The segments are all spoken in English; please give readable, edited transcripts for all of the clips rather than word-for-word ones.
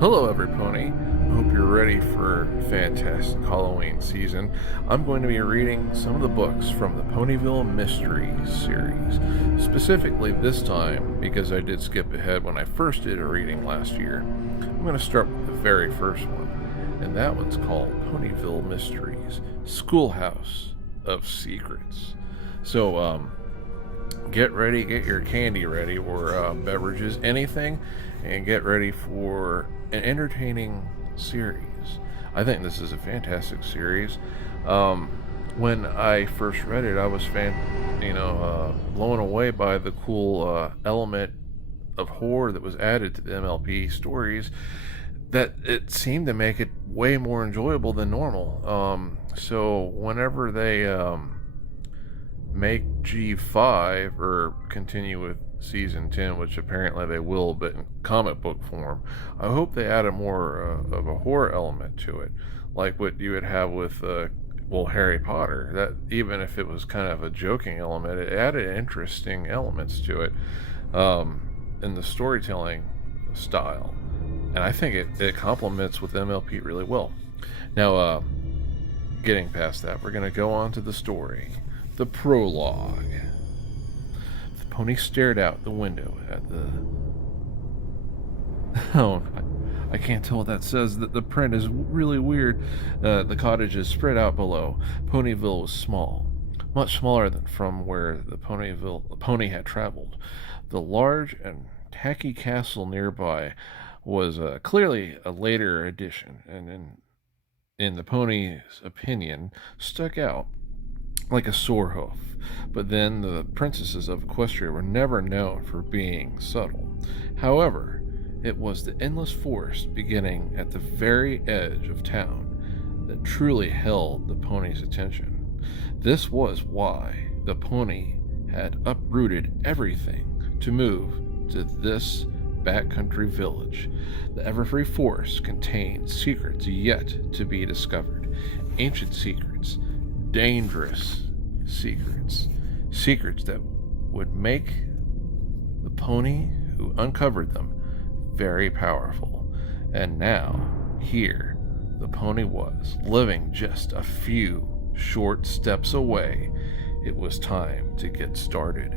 Hello, everybody. Hope you're ready for fantastic Halloween season. I'm going to be reading some of the books from the Ponyville Mysteries series. Specifically this time, because I did skip ahead when I first did a reading last year, I'm going to start with the very first one, and that one's called Ponyville Mysteries Schoolhouse of Secrets. So, get ready, get your candy ready, or beverages, anything, and get ready for an entertaining series. I think this is a fantastic series. Um, when I first read it, I was blown away by the cool element of horror that was added to the MLP stories. That it seemed to make it way more enjoyable than normal. So whenever they make G5 or continue with season 10, which apparently they will, but in comic book form, I hope they add a more of a horror element to it, like what you would have with Harry Potter. That even if it was kind of a joking element, it added interesting elements to it in the storytelling style, and I think it complements with MLP really well. Now, getting past that, we're going to go on to the story. The prologue. The pony stared out the window at the... Oh, I can't tell what that says. The print is really weird. The cottages spread out below. Ponyville was small, much smaller than from where the pony had traveled. The large and tacky castle nearby was clearly a later addition, and in the pony's opinion, stuck out like a sore hoof. But then the princesses of Equestria were never known for being subtle. However, it was the endless forest beginning at the very edge of town that truly held the pony's attention. This was why the pony had uprooted everything to move to this backcountry village. The Everfree Forest contained secrets yet to be discovered. Ancient secrets, dangerous secrets, secrets that would make the pony who uncovered them very powerful. And now, here, the pony was, living just a few short steps away. It was time to get started.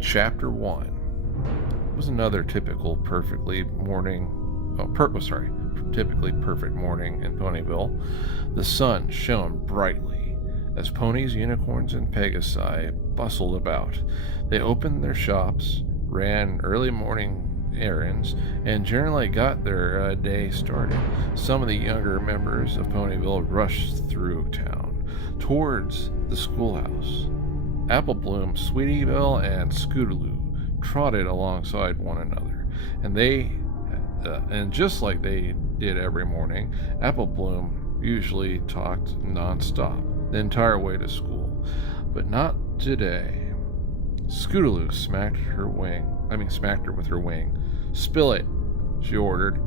Chapter 1 was another typically perfect morning in Ponyville. The sun shone brightly as ponies, unicorns, and pegasi bustled about. They opened their shops, ran early morning errands, and generally got their day started. Some of the younger members of Ponyville rushed through town towards the schoolhouse. Apple Bloom, Sweetie Belle, and Scootaloo trotted alongside one another, and just like they did every morning, Apple Bloom usually talked nonstop the entire way to school, but not today. Scootaloo smacked her with her wing. "Spill it," she ordered.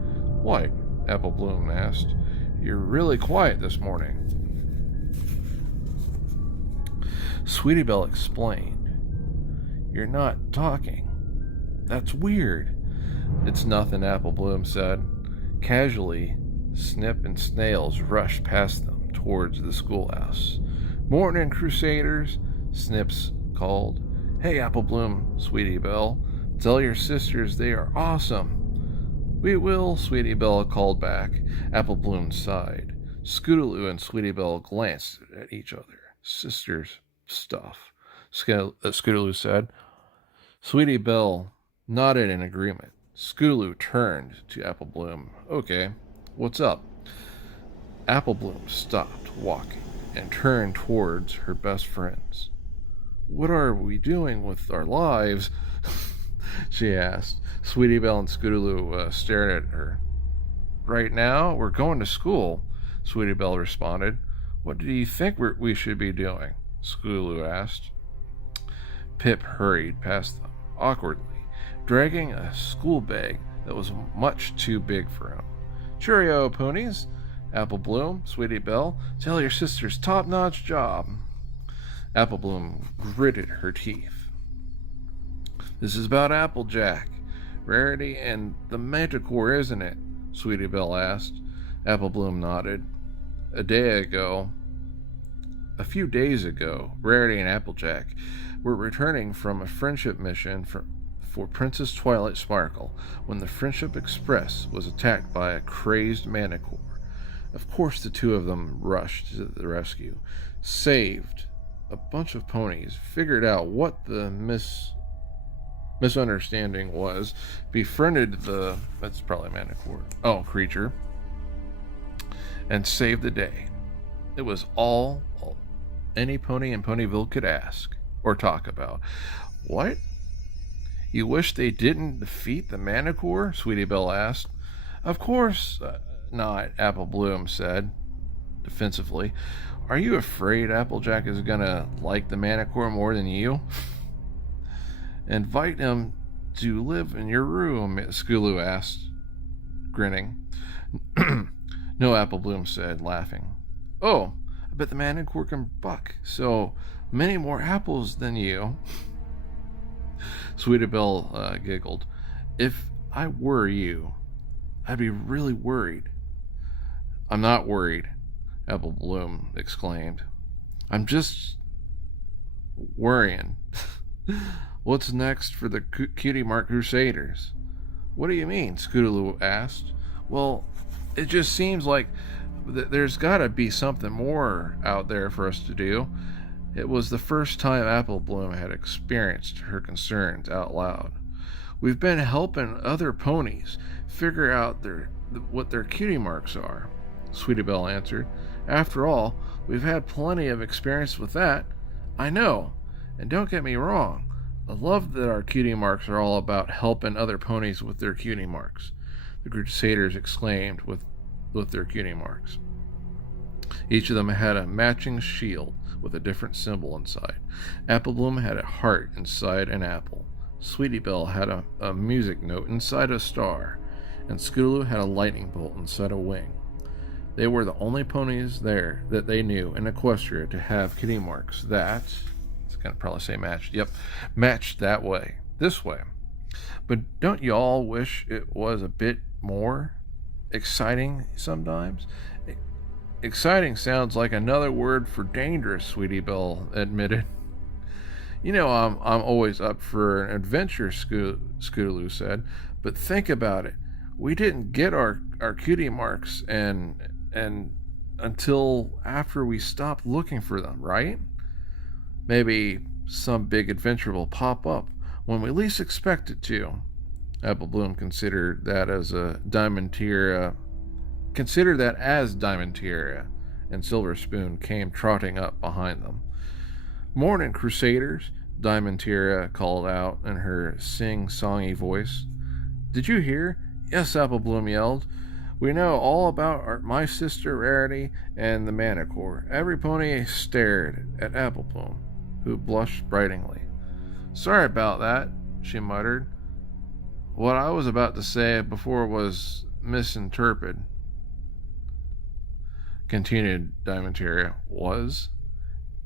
"What?" Apple Bloom asked. "You're really quiet this morning." Sweetie Belle explained. "You're not talking. That's weird." "It's nothing," Apple Bloom said. Casually, Snip and Snails rushed past them towards the schoolhouse. "Morning, Crusaders," Snips called. "Hey, Apple Bloom, Sweetie Belle. Tell your sisters they are awesome." "We will," Sweetie Belle called back. Apple Bloom sighed. Scootaloo and Sweetie Belle glanced at each other. "Sisters stuff," Scootaloo said. Sweetie Belle nodded in agreement. Scootaloo turned to Apple Bloom. "Okay, what's up?" Apple Bloom stopped walking and turned towards her best friends. "What are we doing with our lives?" she asked. Sweetie Belle and Scootaloo stared at her. "Right now, we're going to school," Sweetie Belle responded. "What do you think we should be doing?" Scootaloo asked. Pip hurried past them, awkwardly, dragging a school bag that was much too big for him. "Cheerio, ponies. Apple Bloom, Sweetie Belle, tell your sisters top-notch job." Apple Bloom gritted her teeth. "This is about Applejack, Rarity, and the Manticore, isn't it?" Sweetie Belle asked. Apple Bloom nodded. A few days ago, Rarity and Applejack were returning from a friendship mission for Princess Twilight Sparkle when the Friendship Express was attacked by a crazed manicore. Of course, the two of them rushed to the rescue, saved a bunch of ponies, figured out what the misunderstanding was, befriended that's probably manicore, creature, and saved the day. It was all any pony in Ponyville could ask or talk about. What? You wish they didn't defeat the manicore? Sweetie Belle asked. Of course not, Apple Bloom said defensively. Are you afraid Applejack is gonna like the manicore more than you? Invite him to live in your room, Schoolhouse asked, grinning. No, Apple Bloom said, laughing. Oh, I bet the manicore can buck so many more apples than you. Sweetie Belle giggled. If I were you, I'd be really worried. I'm not worried, Apple Bloom exclaimed. I'm just worrying. What's next for the Cutie Mark Crusaders? What do you mean? Scootaloo asked. Well, it just seems like there's gotta be something more out there for us to do. It was the first time Apple Bloom had experienced her concerns out loud. We've been helping other ponies figure out what their cutie marks are, Sweetie Belle answered. After all, we've had plenty of experience with that. I know, and don't get me wrong, I love that our cutie marks are all about helping other ponies with their cutie marks, the Crusaders exclaimed with their cutie marks. Each of them had a matching shield with a different symbol inside. Apple Bloom had a heart inside an apple. Sweetie Belle had a music note inside a star, and Scootaloo had a lightning bolt inside a wing. They were the only ponies there that they knew in Equestria to have kitty marks that, it's going to probably say matched, matched this way. But don't you all wish it was a bit more exciting sometimes? Exciting sounds like another word for dangerous, Sweetie Belle admitted. You know, I'm always up for an adventure, Scootaloo said. But think about it. We didn't get our cutie marks and until after we stopped looking for them, right? Maybe some big adventure will pop up when we least expect it to. Apple Bloom considered that as Diamanteria, and Silver Spoon came trotting up behind them. Morning, Crusaders, Diamanteria called out in her sing-songy voice. Did you hear? Yes, Apple Bloom yelled. We know all about my sister Rarity and the manicore. Every pony stared at Apple Bloom, who blushed brightly. Sorry about that, she muttered. What I was about to say before was misinterpreted, continued Diamanteria.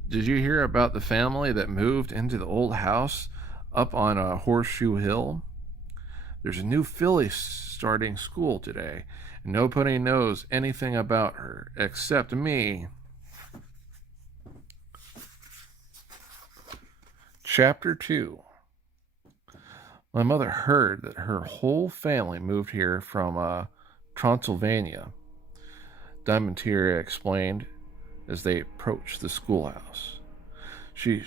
Did you hear about the family that moved into the old house up on a Horseshoe Hill? There's a new filly starting school today, and nobody knows anything about her except me. Chapter 2. My mother heard that her whole family moved here from Transylvania, Diamanteria explained as they approached the schoolhouse. She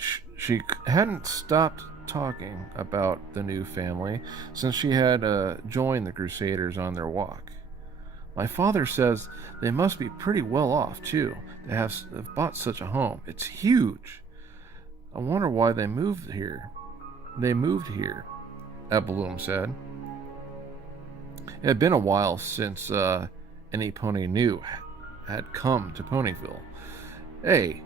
hadn't stopped talking about the new family since she had joined the Crusaders on their walk. My father says they must be pretty well off, too, to have bought such a home. It's huge. I wonder why they moved here. They moved here, Apple Bloom said. It had been a while since any pony new had come to Ponyville. Hey,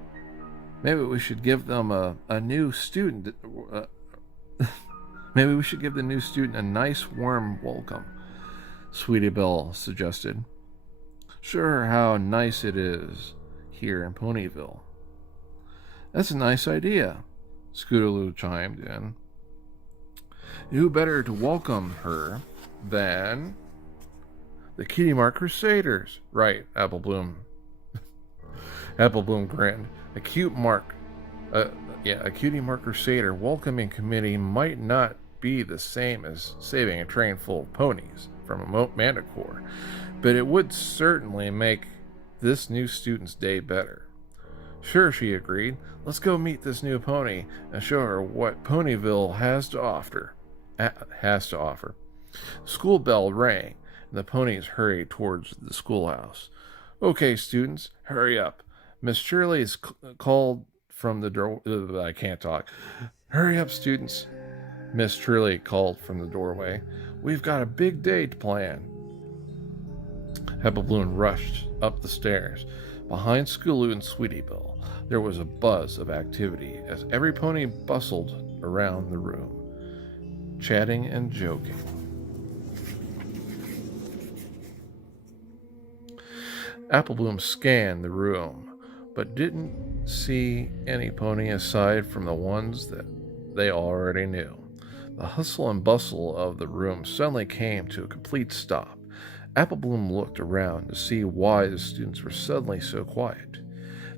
maybe we should give them a new student. Maybe we should give the new student a nice warm welcome, Sweetie Belle suggested. Sure, how nice it is here in Ponyville. That's a nice idea, Scootaloo chimed in. Who better to welcome her than The Cutie Mark Crusaders. Right, Apple Bloom. Apple Bloom grinned. A Cutie Mark Crusader welcoming committee might not be the same as saving a train full of ponies from a manticore, but it would certainly make this new student's day better. Sure, she agreed. Let's go meet this new pony and show her what Ponyville has to offer. School bell rang, and the ponies hurried towards the schoolhouse. Okay, students, hurry up. Miss Shirley's called from the door. I can't talk. Hurry up, students. Miss Shirley called from the doorway. We've got a big day to plan. Apple Bloom rushed up the stairs. Behind Schoolhouse and Sweetiebelle, there was a buzz of activity as every pony bustled around the room, chatting and joking. Apple Bloom scanned the room, but didn't see any pony aside from the ones that they already knew. The hustle and bustle of the room suddenly came to a complete stop. Apple Bloom looked around to see why the students were suddenly so quiet.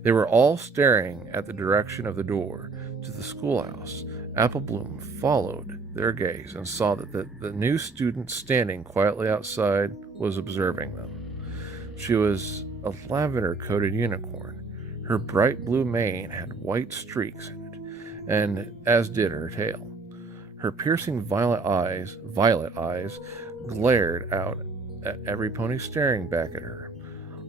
They were all staring at the direction of the door to the schoolhouse. Apple Bloom followed their gaze and saw that the new student standing quietly outside was observing them. She was a lavender-coated unicorn. Her bright blue mane had white streaks in it, and as did her tail. Her piercing violet eyes glared out at every pony staring back at her.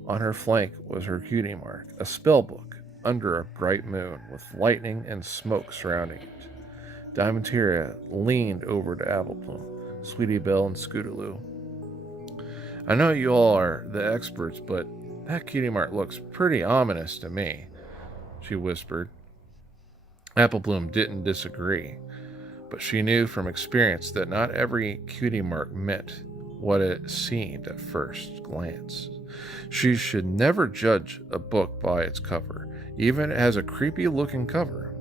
On her flank was her cutie mark, a spell book under a bright moon with lightning and smoke surrounding it. Diamantina leaned over to Apple Bloom, Sweetiebelle, and Scootaloo. I know you all are the experts, but that cutie mark looks pretty ominous to me, she whispered. Apple Bloom didn't disagree, but she knew from experience that not every cutie mark meant what it seemed at first glance. She should never judge a book by its cover, even if it has a creepy-looking cover.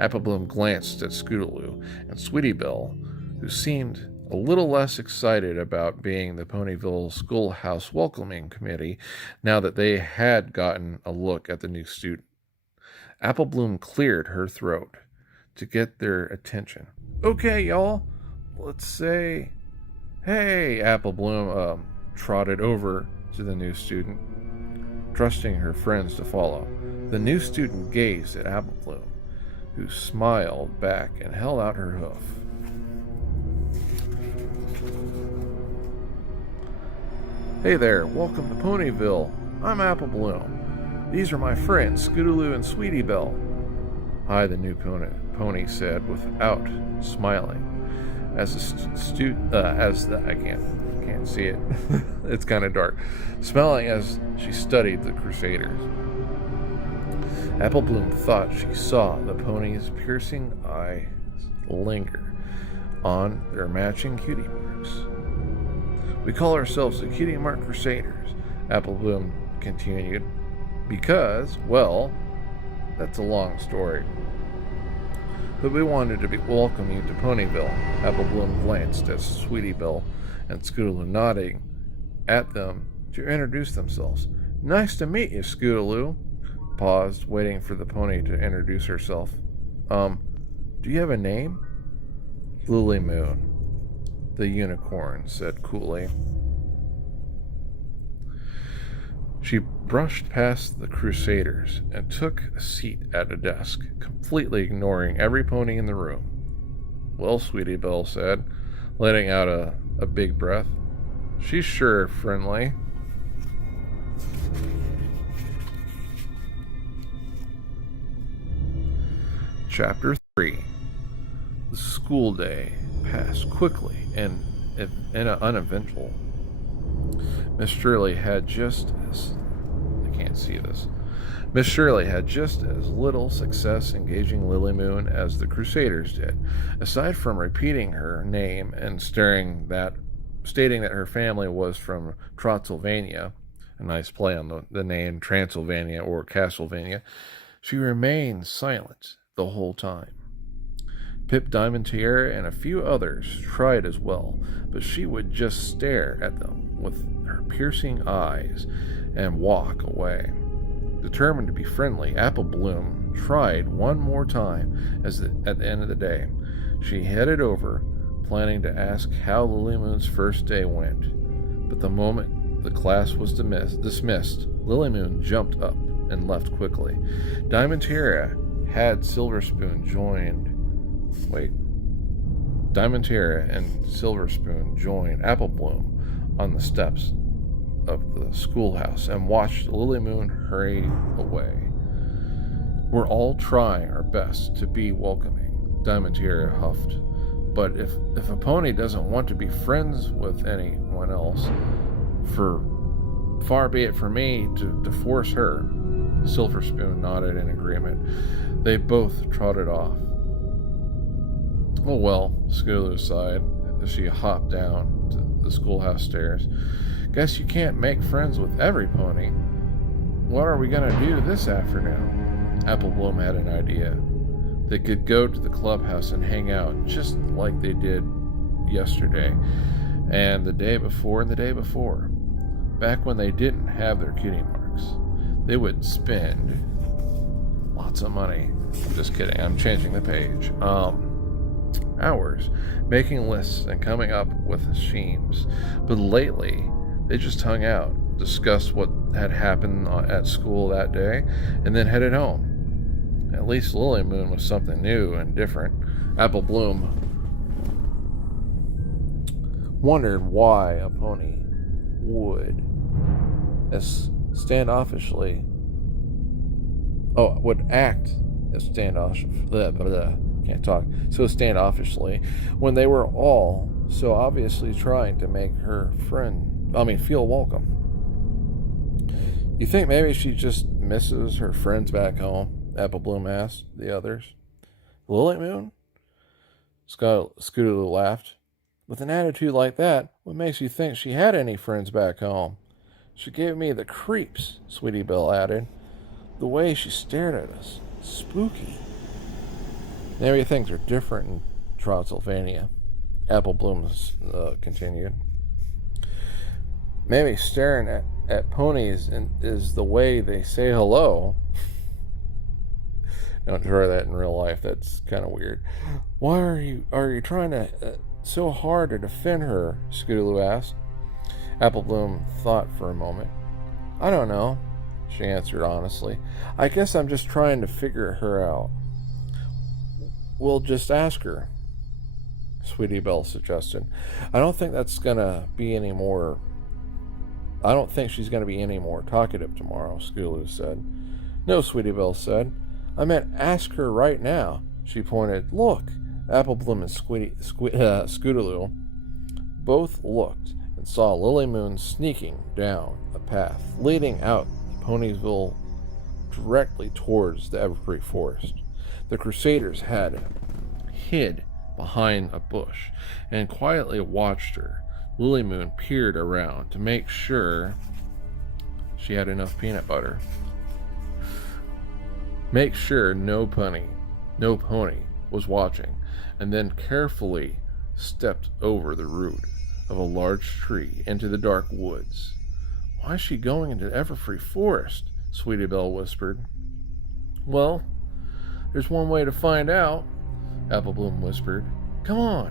Apple Bloom glanced at Scootaloo and Sweetiebelle, who seemed a little less excited about being the Ponyville Schoolhouse welcoming committee now that they had gotten a look at the new student. Apple Bloom cleared her throat to get their attention. Okay, y'all, let's say, hey, Apple Bloom trotted over to the new student, trusting her friends to follow. The new student gazed at Apple Bloom, who smiled back and held out her hoof. Hey there, welcome to Ponyville. I'm Apple Bloom. These are my friends, Scootaloo and Sweetiebelle. Hi, the new pony said without smiling. I can't see it. It's kind of dark. Smiling as she studied the Crusaders. Apple Bloom thought she saw the pony's piercing eyes linger on their matching cutie marks. We call ourselves the Cutie Mark Crusaders, Apple Bloom continued, because, well, that's a long story. But we wanted to welcome you to Ponyville. Apple Bloom glanced at Sweetiebelle and Scootaloo, nodding at them to introduce themselves. Nice to meet you, Scootaloo. Paused, waiting for the pony to introduce herself. Do you have a name? Lily Moon, the unicorn said coolly. She brushed past the Crusaders and took a seat at a desk, completely ignoring every pony in the room. Well, Sweetiebelle said, letting out a big breath. She's sure friendly. Chapter 3. The school day passed quickly and uneventful. Miss Shirley had just as little success engaging Lily Moon as the Crusaders did. Aside from repeating her name and stating that her family was from Transylvania, a nice play on the name Transylvania or Castlevania, she remained silent the whole time. Pip Diamantina and a few others tried as well, but she would just stare at them with her piercing eyes and walk away. Determined to be friendly, Apple Bloom tried one more time at the end of the day. She headed over, planning to ask how Lily Moon's first day went. But the moment the class was dismissed, Lily Moon jumped up and left quickly. Diamond-Tiara and Silver Spoon joined Apple Bloom on the steps of the schoolhouse and watched Lily Moon hurry away. "We're all trying our best to be welcoming," Diamond-Tiara huffed. "But if a pony doesn't want to be friends with anyone else, far be it for me to force her." Silver Spoon nodded in agreement. They both trotted off. "Oh well," Scootaloo sighed as she hopped down to the schoolhouse stairs. "Guess you can't make friends with every pony. What are we going to do this afternoon?" Apple Bloom had an idea. They could go to the clubhouse and hang out just like they did yesterday and the day before and the day before, back when they didn't have their cutie marks. They would spend lots of money. I'm just kidding. I'm changing the page. Hours making lists and coming up with schemes. But lately, they just hung out, discussed what had happened at school that day, and then headed home. At least Lily Moon was something new and different. Apple Bloom wondered why a pony would act as standoffishly when they were all so obviously trying to make her feel welcome. "You think maybe she just misses her friends back home?" Apple Bloom asked the others. "Lily Moon?" Scootaloo laughed. "With an attitude like that, what makes you think she had any friends back home?" "She gave me the creeps," Sweetie Belle added. "The way she stared at us. Spooky." "Maybe things are different in Transylvania," Apple Bloom continued. "Maybe staring at ponies is the way they say hello." Don't try that in real life. That's kind of weird. "Why are you trying to so hard to defend her?" Scootaloo asked. Apple Bloom thought for a moment. "I don't know," she answered honestly. "I guess I'm just trying to figure her out." "We'll just ask her," Sweetie Belle suggested. I don't think she's going to be any more talkative tomorrow," Scootaloo said. "No," Sweetie Belle said. "I meant ask her right now." She pointed. "Look." Apple Bloom and Scootaloo both looked and saw Lily Moon sneaking down a path leading out to Ponyville directly towards the Everfree Forest. The Crusaders had hid behind a bush and quietly watched her. Lily Moon peered around to make sure she had enough peanut butter. Make sure no pony was watching, and then carefully stepped over the root of a large tree into the dark woods. "Why is she going into Everfree Forest?" Sweetie Belle whispered. "Well, there's one way to find out," Apple Bloom whispered. "Come on."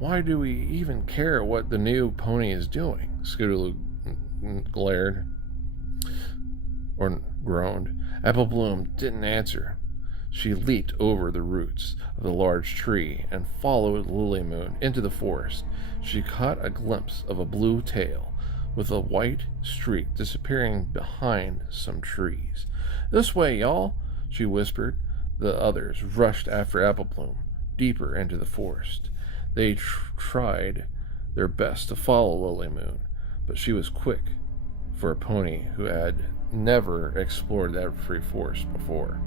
"Why do we even care what the new pony is doing?" Scootaloo groaned. Apple Bloom didn't answer. She leaped over the roots of the large tree and followed Lily Moon into the forest. She caught a glimpse of a blue tail with a white streak disappearing behind some trees. "This way, y'all," she whispered. The others rushed after Apple Bloom deeper into the forest. They tried their best to follow Lily Moon, but she was quick for a pony who had never explored the Everfree Forest before.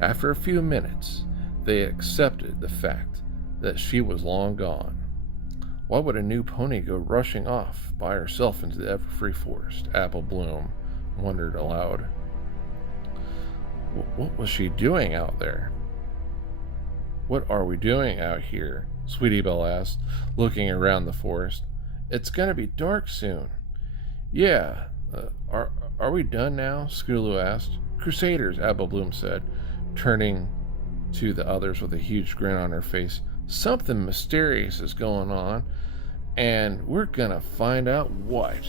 After a few minutes, they accepted the fact that she was long gone. Why would a new pony go rushing off by herself into the Everfree Forest? Apple Bloom wondered aloud. What was she doing out there? "What are we doing out here?" Sweetie Belle asked, looking around the forest. It's gonna be dark soon. Yeah, are we done now? Skulu asked. Crusaders, Abba Bloom said, turning to the others with a huge grin on her face. Something mysterious is going on, and we're gonna find out what.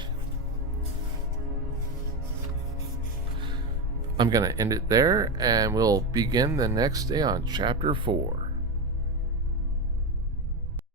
I'm gonna end it there, and we'll begin the next day on chapter 4.